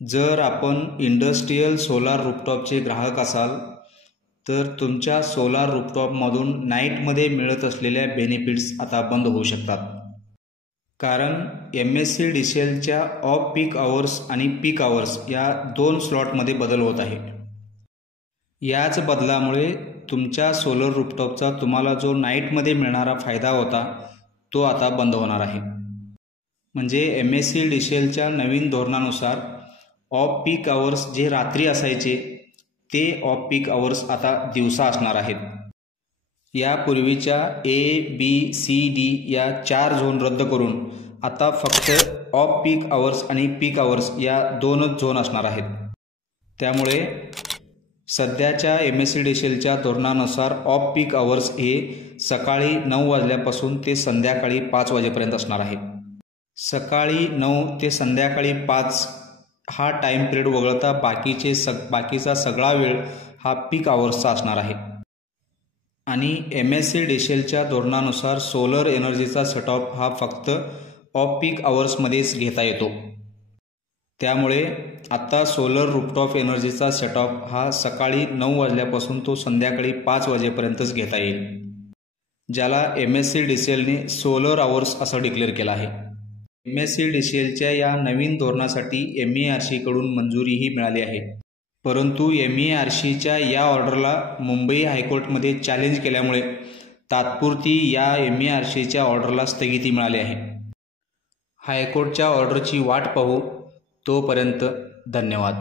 जर आपण industrial solar रूफटॉपचे ग्राहक असाल तर तुमच्या सोलार रूफटॉपमधून नाईटमध्ये मिळत असलेल्या बेनिफिट्स आता बंद होऊ शकतात. कारण MSCDCLच्या ऑफ पीक आवर्स आणि पीक आवर्स या 2 स्लॉटमध्ये बदल होत आहे. याच बदलामुळे तुमच्या सोलर रूफटॉपचा तुम्हाला जो नाईटमध्ये मिळणारा फायदा होता तो आता बंद होणार आहे. म्हणजे MSCDCLच्या नवीन धोरणानुसार ऑफ पीक आवर्स जे रात्री असायचे ते ऑफ पीक आवर्स आता दिवसा असणार आहेत. यापूर्वीच्या ABCD या 4 झोन रद्द करून आता फक्त ऑफ पीक आवर्स आणि पीक आवर्स या 2च झोन असणार आहेत. त्यामुळे सध्याच्या MSCDCLच्या धोरणानुसार ऑफ पीक आवर्स हे सकाळी 9 वाजल्यापासून ते संध्याकाळी 5 वाजेपर्यंत असणार आहे. सकाळी 9 ते संध्याकाळी 5 हा टाईम पिरियड वगळता बाकीचा सगळा वेळ हा पीक आवर्सचा असणार आहे. आणि MSCDCLच्या धोरणानुसार सोलर एनर्जीचा सेटअप हा फक्त ऑफ पीक आवर्समध्येच घेता येतो. त्यामुळे आता सोलर रूफटॉप एनर्जीचा सेटअप हा सकाळी 9 वाजल्यापासून तो संध्याकाळी 5 वाजेपर्यंतच घेता येईल, ज्याला MSCDCLने सोलर आवर्स असं डिक्लेअर केलं आहे. MSCDCLच्या या नवीन धोरणासाठी MERCकडून मंजुरीही मिळाली आहे. परंतु MERCच्या या ऑर्डरला मुंबई हायकोर्टमध्ये चॅलेंज केल्यामुळे तात्पुरती या MERCच्या ऑर्डरला स्थगिती मिळाली आहे. हायकोर्टच्या ऑर्डरची वाट पाहू. तोपर्यंत धन्यवाद.